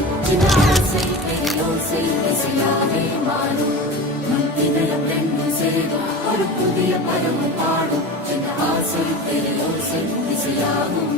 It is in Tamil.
பாடும் சின்ன ஆசை பெரியோசை இசையாவே மாறும் இதயம் ரெண்டும் சேரும் ஒரு புதிய பதமும் பாடும் சின்ன ஆசை பெரியோசை இசையாகும்